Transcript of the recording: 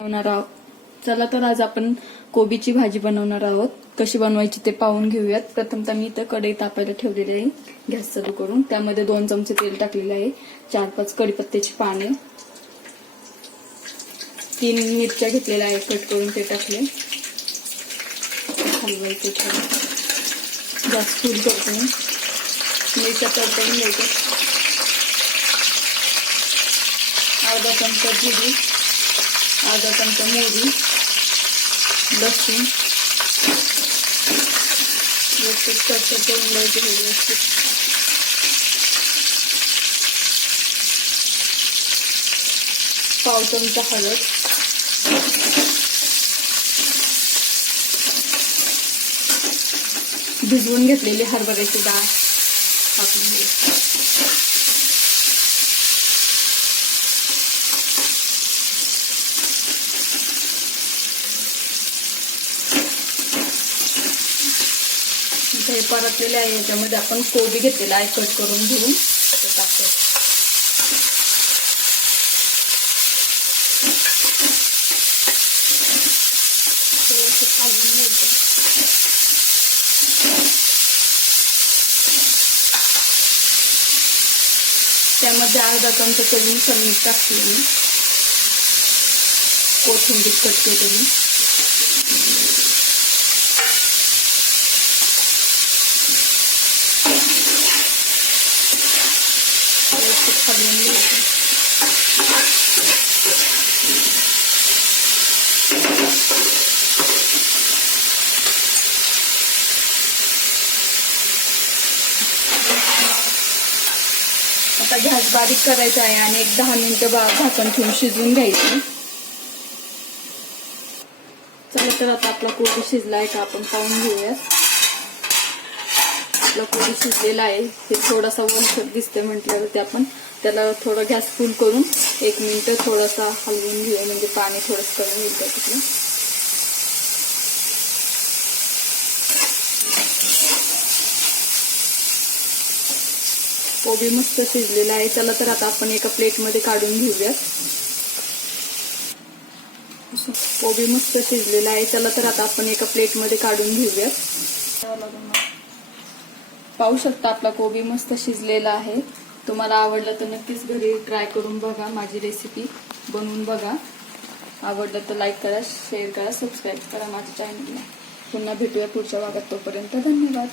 बनवणार आहोत. चला तर आज आपण कोबीची भाजी बनवणार आहोत. कशी बनवायची ते पाहून घेऊयात. प्रथमतः मी इथं कढई तापायला ठेवलेली आहे. गॅस चालू करून त्यामध्ये 2 चमचे तेल टाकलेले आहे. 4-5 कढीपत्त्याची पाने, 3 मिरच्या घेतलेल्या आहे कट करून ते टाकले. हलवायचे थोडं. गॅस फुल करतो. मिरच्या तडतडून घ्यायच्या. अर्धा चमचा जिरे, अर्धा चमचा मोहरी, लसूण व्यवस्थित कच्चं करून घ्यायचं. व्यवस्थित पाव चमचा हळद, भिजवून घेतलेली हरभऱ्याची डाळ टाकून घ्यायची. हे परतलेले आहे. याच्यामध्ये आपण कोबी घेतलेला आहे कट करून घेऊन ते टाकूया. त्यामध्ये अर्धा चमचा चवीनुसार मीठ टाकते मी. कोथिंबीर कट केलेली, आता गॅस बारीक करायचा आहे आणि 10 मिनिटं झाकण ठेवून शिजवून घ्यायची. चला तर आता आपला कोबी शिजला आहे का आपण पाहून घेऊया. आपला कोबी शिजलेला आहे. हे थोडासा वलसर दिसते म्हटल्यावरती आपण त्याला थोडं गॅस फुल करून 1 मिनिट थोडासा हलवून घेऊया. म्हणजे पाणी थोडंच करून येतं तिथलं. कोबी मस्त शिजलेला आहे. चला तर आता आपण एका प्लेटमध्ये काढून घेऊयात. कोबी मस्त शिजलेला आहे. चला तर आता आपण एका प्लेटमध्ये काढून घेऊयात. पाहू शकता आपला कोबी मस्त शिजलेला आहे. तुम्हाला आवडलं तर नक्कीच घरी ट्राय करून बघा. माझी रेसिपी बनवून बघा. आवडलं तर लाईक करा, शेअर करा, सबस्क्राईब करा माझ्या चॅनलला. पुन्हा भेटूया पुढच्या भागात. तोपर्यंत धन्यवाद.